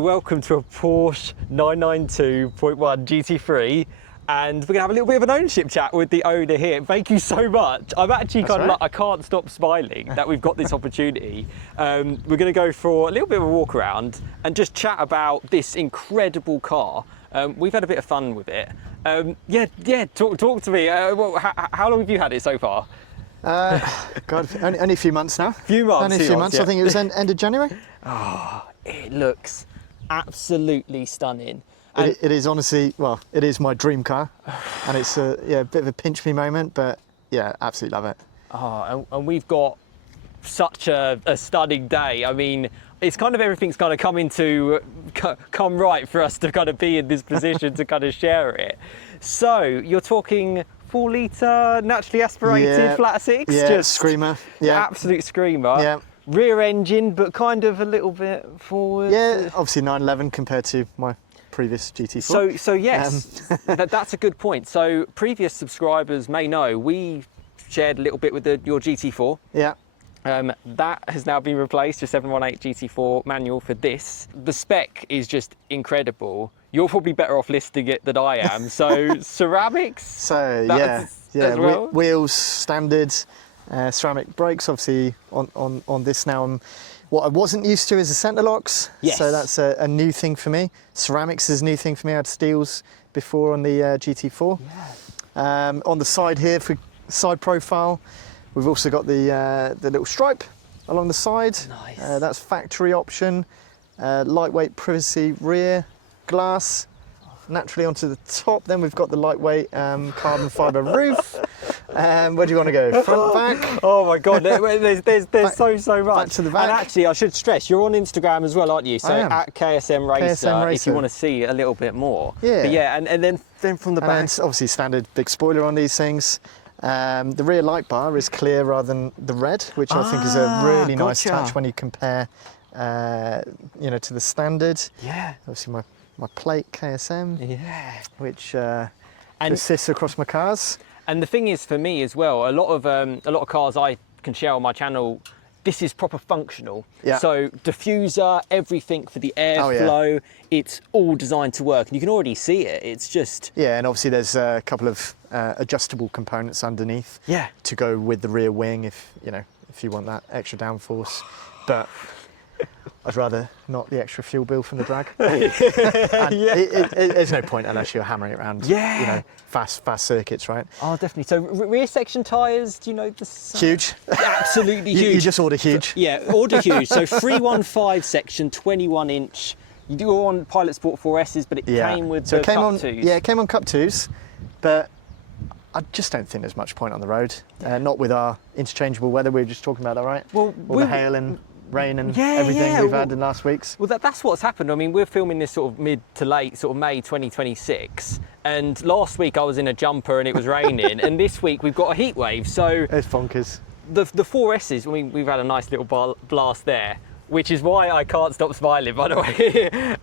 Welcome to a Porsche 992.1 GT3, and we're going to have a little bit of an ownership chat with the owner here. Thank you so much. I'm actually I can't stop smiling that we've got this opportunity. We're going to go for a little bit of a walk around and just chat about this incredible car. We've had a bit of fun with it. Talk to me. How long have you had it so far? God, only a few months now. Few months. Only a few months. Yeah. I think it was end of January. Oh, it looks absolutely stunning. It is honestly, well, it is my dream car, and it's a bit of a pinch me moment, but yeah, absolutely love it. Oh, and we've got such a stunning day. I mean, it's kind of everything's kind of come right for us to kind of be in this position to kind of share it. So you're talking 4 litre naturally aspirated flat six, just screamer, absolute screamer. Yeah. Rear engine, but kind of a little bit forward. Yeah, obviously 911 compared to my previous GT4. So yes, that's a good point. So previous subscribers may know we shared a little bit with your GT4. Yeah. That has now been replaced, your 718 GT4 manual for this. The spec is just incredible. You're probably better off listing it than I am. So ceramics. So as well? Wheels standard. Ceramic brakes, obviously on this now. What I wasn't used to is the centre locks, so that's a new thing for me. Ceramics is a new thing for me. I had steels before on the GT4. Yeah. On the side here for side profile, we've also got the little stripe along the side. Nice. That's factory option. Lightweight privacy rear glass. Naturally onto the top. Then we've got the lightweight carbon fibre roof. Where do you want to go? Front, back? Oh my God, there's back, so much. Back to the back. And actually, I should stress, you're on Instagram as well, aren't you? So at KSM Racer, if you want to see a little bit more. Yeah. But yeah, and then from the back. Obviously standard big spoiler on these things. The rear light bar is clear rather than the red, which I think is a really nice touch when you compare, to the standard. Yeah. Obviously my plate KSM, which and assists across my cars. And the thing is, for me as well, a lot of cars I can share on my channel, this is proper functional. Yeah. So diffuser, everything for the airflow, it's all designed to work, and you can already see it. It's just and obviously there's a couple of adjustable components underneath. Yeah. To go with the rear wing if you want that extra downforce, but I'd rather not the extra fuel bill from the drag. There's no point unless you're hammering it around. Fast circuits, right? Oh, definitely. So rear section tyres, do you know the size? Huge. Absolutely huge. You just order huge. Order huge. So 315 section, 21-inch. You do on Pilot Sport 4S's, but it came with the Cup 2s. Yeah, it came on Cup 2s, but I just don't think there's much point on the road. Not with our interchangeable weather. We were just talking about that, right? Well, the hail and rain and everything we've had in last weeks. Well, that's what's happened. I mean, we're filming this sort of mid to late, sort of May 2026. And last week I was in a jumper and it was raining. And this week we've got a heat wave. So it's bonkers. The 4S's, I mean, we've had a nice little blast there, which is why I can't stop smiling, by the way.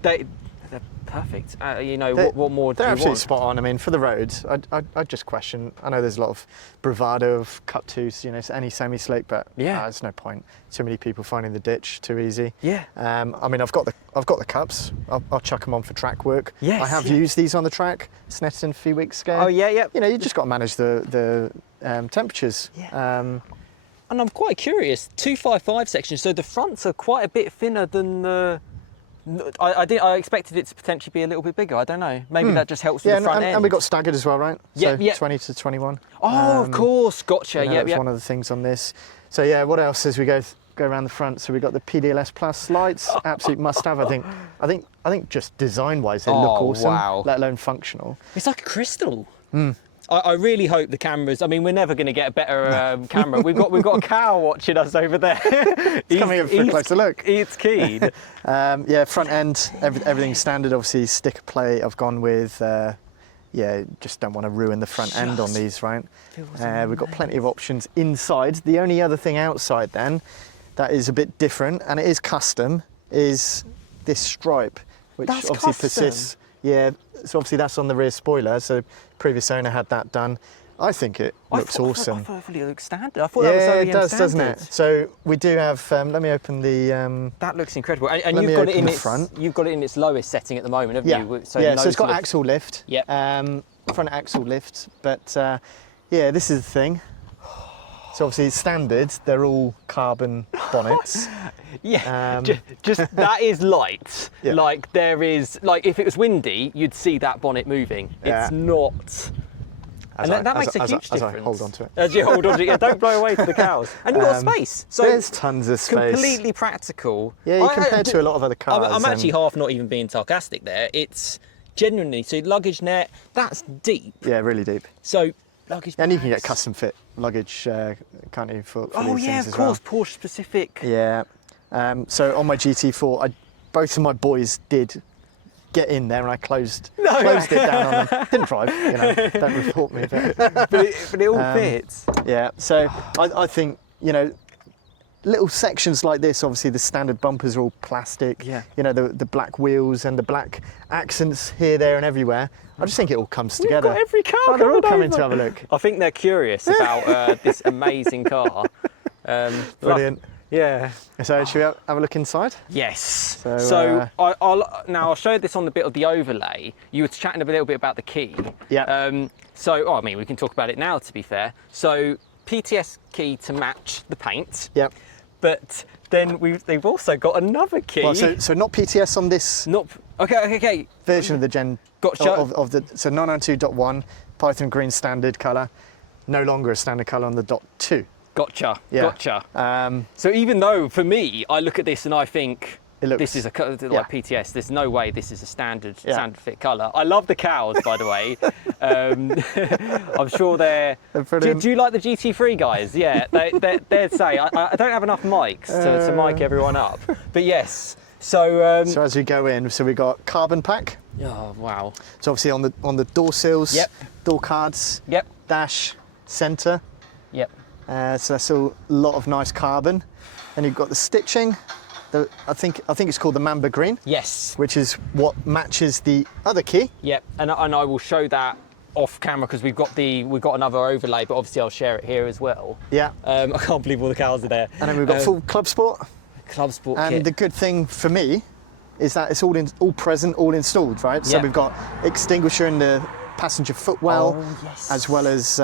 They're perfect. What more do you want? They're absolutely spot on. I mean, for the roads, I just question. I know there's a lot of bravado of Cup 2s, any semi-slick, but there's no point. Too many people finding the ditch too easy. Yeah. I mean, I've got the cups. I'll chuck them on for track work. Yes. I have used these on the track. Snetterton a few weeks ago. Oh yeah. You just got to manage the temperatures. Yeah. And I'm quite curious. 255 section. So the fronts are quite a bit thinner than the. I expected it to potentially be a little bit bigger. I don't know. Maybe that just helps with the front end. And we got staggered as well, right? So 20 to 21. Oh, of course. Gotcha. That's one of the things on this. So what else as we go around the front? So we got the PDLS Plus lights. Absolute must-have. I think just design-wise they look awesome. Wow. Let alone functional. It's like a crystal. I really hope the cameras. I mean, we're never going to get a better camera. We've got a cow watching us over there. He's coming in for a closer look. It's keen. Front end, everything's standard. Obviously, sticker plate. I've gone with. Just don't want to ruin the front end on these, right? We've got plenty of options inside. The only other thing outside then, that is a bit different, and it is custom, is this stripe, which obviously persists. Yeah, so obviously that's on the rear spoiler, so previous owner had that done. I think it looks awesome. I thought it looks standard. I thought that was OEM it does, standard. doesn't it? So we do have. Let me open the. That looks incredible. And Let you've me got it open in the its front. You've got it in its lowest setting at the moment, haven't Yeah, you? so it's got axle lift. Yep. Front axle lift, but yeah, this is the thing. So obviously standard, they're all carbon bonnets. Yeah, just that is light. Yeah. Like there is, like if it was windy, you'd see that bonnet moving. Yeah. It's not. And that makes a huge difference. As I hold on to it. As you hold on to it, yeah, don't blow away to the cows. And you've got space. So there's tons of space. Completely practical. Yeah, compared to a lot of other cars. I'm actually half not even being sarcastic there. It's genuinely, so luggage net, that's deep. Yeah, really deep. So luggage And you can bags. get custom fit luggage, can't you, for Oh these yeah, things of as well. course, Porsche specific. Yeah. So on my GT4, both of my boys did get in there, and I closed it down on them. Didn't drive, don't report me. But but it all fits. yeah, so I think, little sections like this, obviously the standard bumpers are all plastic. Yeah. The black wheels and the black accents here, there and everywhere. I just think it all comes We've together. got every car. Oh, they're all coming over. to have a look. I think they're curious about this amazing car. Brilliant. Yeah. So should we have a look inside? Yes. So, I'll show this on the bit of the overlay. You were chatting a little bit about the key. Yeah. I mean, we can talk about it now, to be fair. So PTS key to match the paint. Yep. But then they've also got another key. Well, so not PTS on this Not okay. version of the Gen Gotcha. of the 992.1 Python green standard colour, no longer a standard colour on the .2. Gotcha. Yeah. Gotcha. So even though for me, I look at this and I think It looks- this is like PTS. There's no way this is a standard fit colour. I love the cows, by the way. I'm sure they're. brilliant. Do you like the GT3 guys? Yeah, they'd say I don't have enough mics to mic everyone up, but yes. So. So as we go in, so we got carbon pack. Oh wow. So obviously on the door sills, Yep. door cards, Yep. dash, centre. Yep. So that's a lot of nice carbon. And you've got the stitching. I think it's called the Mamba Green, Yes. which is what matches the other key. Yep. And I will show that off camera because we've got another overlay, but obviously I'll share it here as well. Yeah. I can't believe all the cows are there. And then we've got full Club Sport. Club Sport And kit. the good thing for me is that it's all present, all installed, right? So Yeah. we've got extinguisher in the passenger footwell, Oh, yes. as well as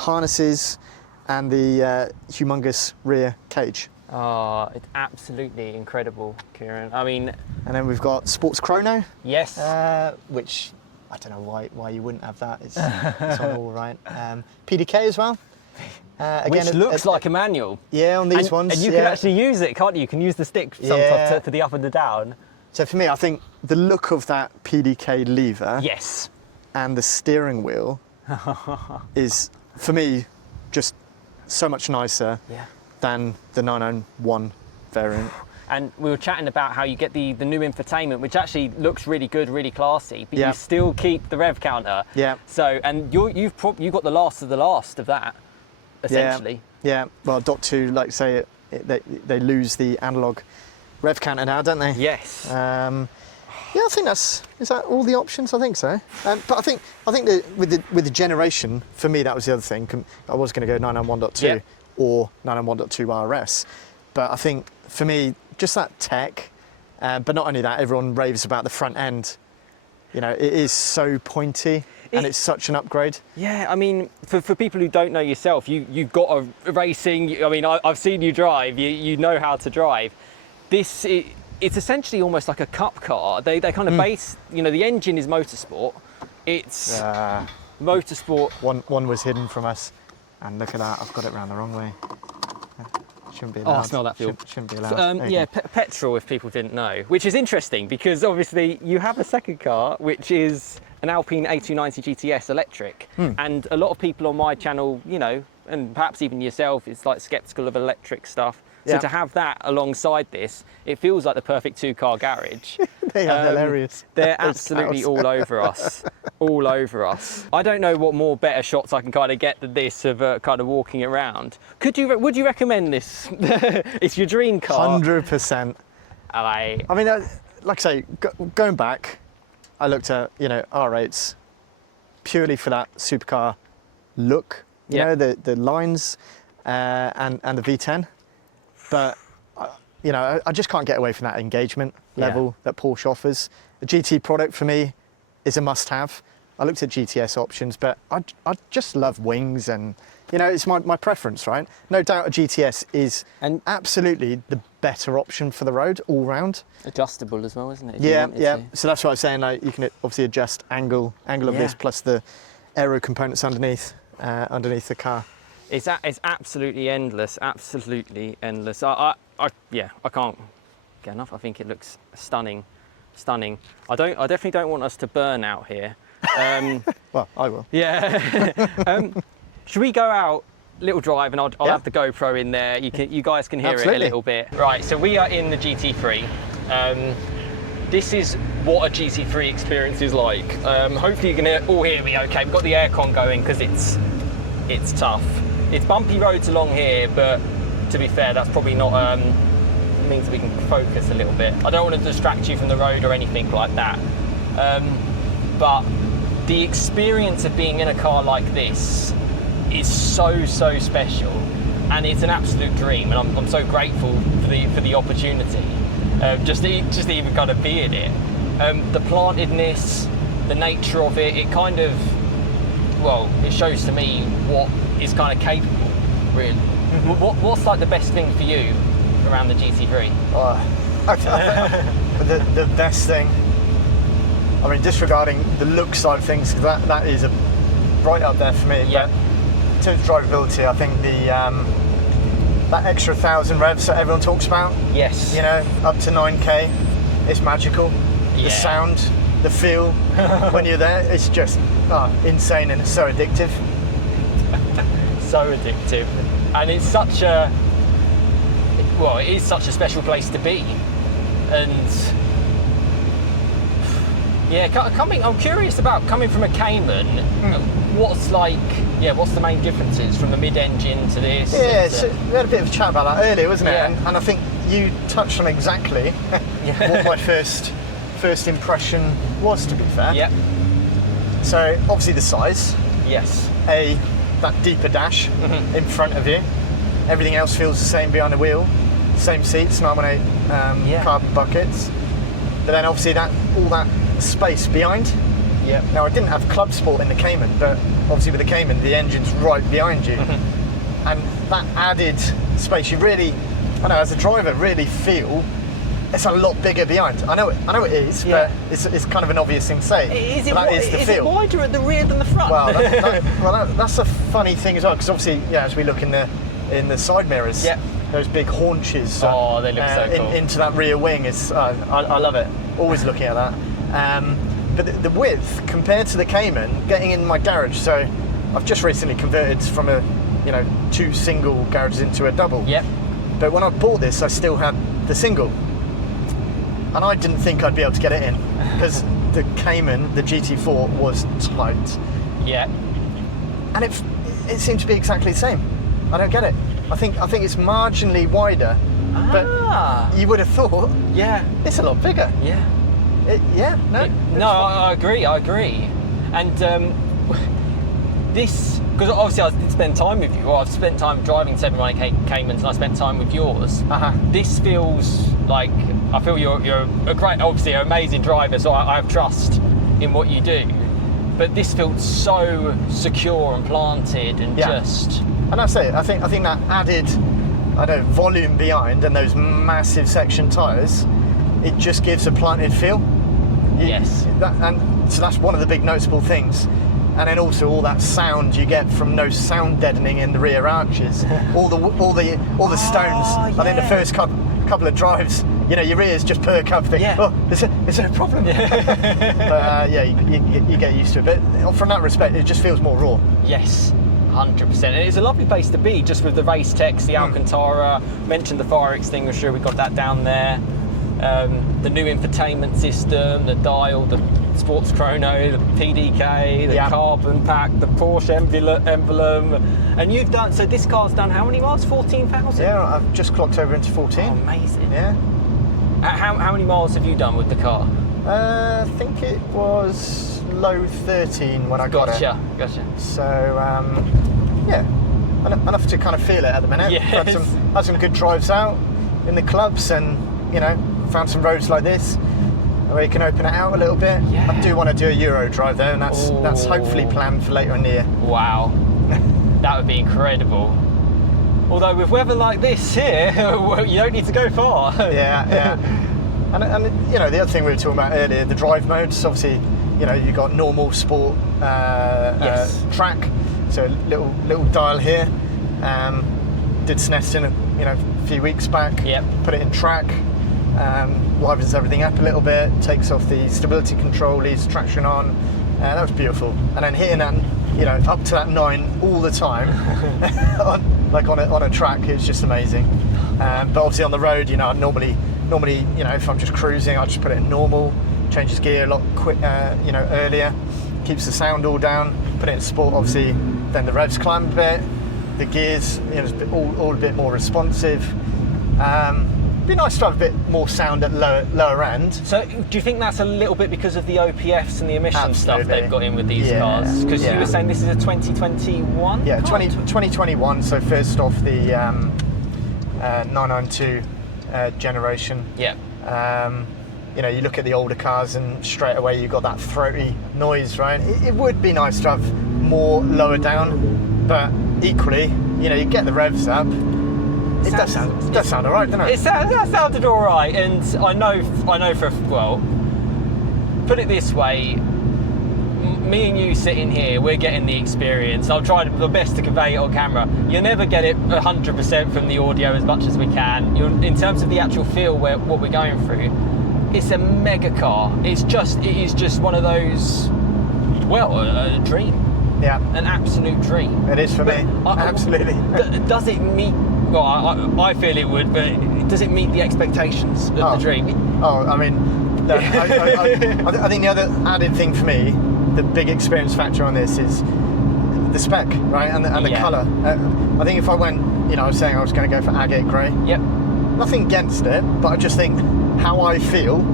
harnesses and the humongous rear cage. Oh, it's absolutely incredible, Kieran. I mean, And then we've got Sports Chrono, yes. which I don't know why you wouldn't have that. It's on all right. PDK as well. Which looks like a manual. Yeah, on these ones. And you yeah. can actually use it, can't you? You can use the stick sometimes Yeah. to the up and the down. So for me, I think the look of that PDK lever Yes. and the steering wheel is, for me, just so much nicer Yeah. than the 991 variant. And we were chatting about how you get the new infotainment, which actually looks really good, really classy, but Yeah. you still keep the rev counter. Yeah. So, and you've got the last of that, essentially. Yeah. Well, .2, like say, they lose the analog rev counter now, don't they? Yes. Yeah, I think is that all the options? I think so. But I think that with the generation, for me, that was the other thing. I was going to go 991.2 Yeah. or 991.2 RS, but I think for me, just that tech. But not only that, everyone raves about the front end. It is so pointy, and it's such an upgrade. Yeah, I mean, for people who don't know yourself, you've got a racing. I mean, I've seen you drive. You know how to drive. It's essentially almost like a cup car. They kind of base. The engine is motorsport. It's motorsport. One was hidden from us, and look at that. I've got it round the wrong way. Shouldn't be allowed. Oh, I smell that fuel. Shouldn't be allowed. Yeah, petrol, if people didn't know, which is interesting because obviously you have a second car, which is an Alpine A290 GTS electric, and a lot of people on my channel, and perhaps even yourself, is like skeptical of electric stuff. So Yeah. to have that alongside this, it feels like the perfect two-car garage. They are hilarious. They're Those absolutely cows. all over us. All over us. I don't know what more better shots I can kind of get than this of kind of walking around. Would you recommend this? It's your dream car. 100%. I mean, like I say, going back, I looked at R8s purely for that supercar look, you know, the lines and the V10. But, you know, I just can't get away from that engagement level that Porsche offers. The GT product for me is a must-have. I looked at GTS options, but I just love wings and, you know, it's my preference, right? No doubt a GTS is absolutely the better option for the road all round. Adjustable as well, isn't it? Yeah. So that's what I was saying. Like, you can obviously adjust angle of this plus the aero components underneath the car. It's absolutely endless. Absolutely endless. I can't get enough. I think it looks stunning. I definitely don't want us to burn out here. Well, I will. Yeah. Should we go out, little drive, and I'll have the GoPro in there. You guys can hear it a little bit. Right. So we are in the GT3. This is what a GT3 experience is like. Hopefully you can all hear me okay. We've got the aircon going because it's tough. It's bumpy roads along here, but to be fair, that's probably not means we can focus a little bit. I don't want to distract you from the road or anything like that. But the experience of being in a car like this is so special, and it's an absolute dream. And I'm so grateful for the opportunity, just to even kind of be in it. The plantedness, the nature of it, it kind of, well, it shows to me what is kind of capable, really. What's like the best thing for you around the GT3? The best thing, I mean, disregarding the look side of things, because that is right up there for me. Yeah. But in terms of drivability, I think that extra 1,000 revs that everyone talks about. Yes. You know, up to 9K, it's magical. Yeah. The sound, the feel when you're there, it's just insane, and it's so addictive. So addictive, and it's such a it is such a special place to be, and I'm curious about coming from a Cayman. What's the main differences from the mid-engine to this? Yeah, so we had a bit of a chat about that earlier, wasn't it? Yeah. And I think you touched on exactly what my first impression was, to be fair. Yeah. So obviously the size. Yes. That deeper dash in front of you. Everything else feels the same behind the wheel. Same seats, 918 carbon buckets. But then obviously all that space behind. Yeah. Now I didn't have Club Sport in the Cayman, but obviously with the Cayman, the engine's right behind you. And that added space, you really, I know, as a driver, really feel it's a lot bigger behind. I know it is, but it's kind of an obvious thing to say. Is it wider at the rear than the front? Well, that's a funny thing as well, because obviously, as we look in the side mirrors, those big haunches. They look so cool. Into that rear wing is, I love it. Always looking at that. But the width compared to the Cayman, getting in my garage. So I've just recently converted from a 2 single garages into a double. Yep. But when I bought this, I still had the single. And I didn't think I'd be able to get it in because the Cayman, the GT4, was tight. Yeah. And it seemed to be exactly the same. I don't get it. I think it's marginally wider, but you would have thought, it's a lot bigger. Yeah. I agree. And this, because obviously I spend time with you, or I've spent time driving 718 Caymans, and I spent time with yours. This feels like, I feel you're a great, obviously an amazing driver, so I have trust in what you do. But this feels so secure and planted and just. And that's it. I think that added, volume behind and those massive section tyres, it just gives a planted feel. Yes. And so that's one of the big noticeable things. And then also all that sound you get from no sound deadening in the rear arches, all the stones. I think the first couple of drives, your ears just perk up. Think, is there a problem? But you get used to it. But from that respect, it just feels more raw. Yes. 100%, and it's a lovely place to be, just with the race text, the Alcantara. Mentioned the fire extinguisher, we got that down there. The new infotainment system, the dial, the sports chrono, the PDK, the carbon pack, the Porsche emblem. And you've done, so this car's done how many miles? 14,000? Yeah, I've just clocked over into 14. Oh, amazing. Yeah. How many miles have you done with the car? I think it was low 13 when I got it. Gotcha. So, yeah, enough to kind of feel it at the minute. Yes. Had some good drives out in the clubs, and found some roads like this where you can open it out a little bit. Yeah. I do want to do a Euro drive though, and that's hopefully planned for later in the year. Wow, that would be incredible. Although with weather like this here, you don't need to go far. Yeah. And the other thing we were talking about earlier, the drive modes. Obviously, you've got normal, sport, Yes. track. So little dial here. Did SNES in a few weeks back. Yep. Put it in track. Livens everything up a little bit. Takes off the stability control. Leaves traction on. That was beautiful. And then hitting that, up to that 9 all the time, on a track, it's just amazing. But obviously on the road, normally, if I'm just cruising, I just put it in normal. Changes gear a lot earlier. Keeps the sound all down. Put it in sport, obviously. Then the revs climb a bit. The gears, it's all a bit more responsive. Be nice to have a bit more sound at lower end. So, do you think that's a little bit because of the OPFs and the emission stuff Absolutely. they've got in with these cars? Because you Yeah. were saying this is a 2021? Yeah, car? 2021. So first off the 992 generation. Yeah. You look at the older cars and straight away you've got that throaty noise, right? It would be nice to have more lower down, but equally, you get the revs up. It does sound all right, doesn't it? That sounded all right, and I know put it this way, me and you sitting here, we're getting the experience. I've tried my best to convey it on camera. You'll never get it 100% from the audio as much as we can. In terms of the actual feel, what we're going through, it's a mega car. It is just one of those, a dream. Yeah. An absolute dream. It is for me. Absolutely. Does it meet? Well, I feel it would, but does it meet the expectations of the dream? Oh, I mean, I think the other added thing for me, the big experience factor on this is the spec, right, and the colour. I think if I went, I was saying I was going to go for agate grey. Yep. Nothing against it, but I just think how I feel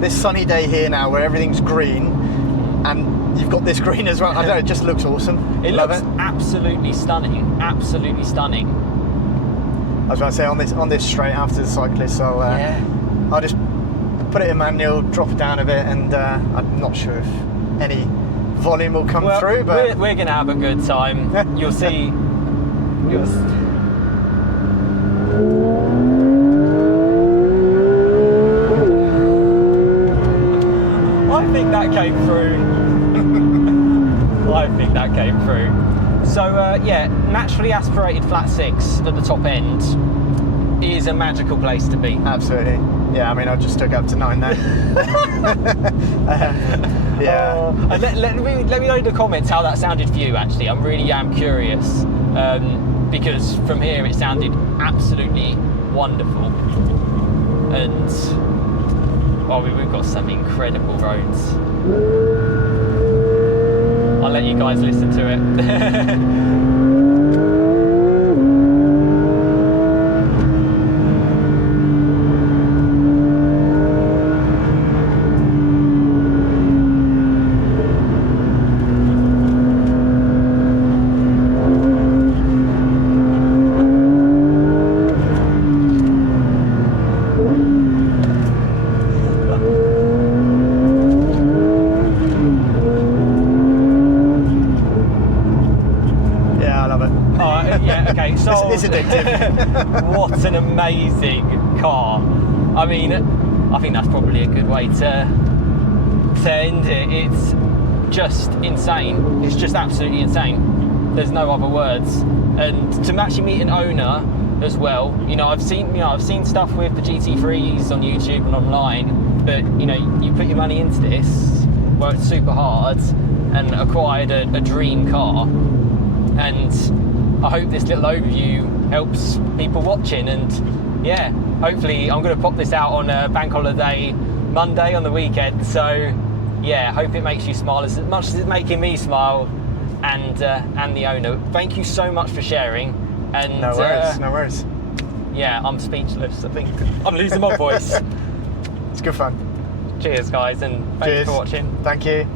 this sunny day here now, where everything's green, and you've got this green as well. I don't know, it just looks awesome. It Love looks absolutely stunning. Absolutely stunning. I was going to say on this straight after the cyclist, I'll just put it in manual, drop it down a bit, and I'm not sure if any volume will come through, but we're going to have a good time. You'll see. I think that came through. So naturally aspirated flat 6 at the top end is a magical place to be. Absolutely. Yeah, I mean, I just took it up to 9 then. Yeah. Let me know in the comments how that sounded for you. Actually, I really am curious, because from here it sounded absolutely wonderful, and we've got some incredible roads. I'll let you guys listen to it. Okay, so it's addictive. What an amazing car. I mean, I think that's probably a good way to end it. It's just insane. It's just absolutely insane. There's no other words. And to actually meet an owner as well, I've seen stuff with the GT3s on YouTube and online, but you put your money into this, worked super hard, and acquired a dream car. And I hope this little overview helps people watching, and yeah, hopefully I'm going to pop this out on a bank holiday Monday on the weekend, so yeah, hope it makes you smile as much as it's making me smile, and the owner. Thank you so much for sharing, and no worries. Yeah, I'm speechless. I think I'm losing my voice. It's good fun. Cheers, guys, and thanks Cheers. for watching. Thank you.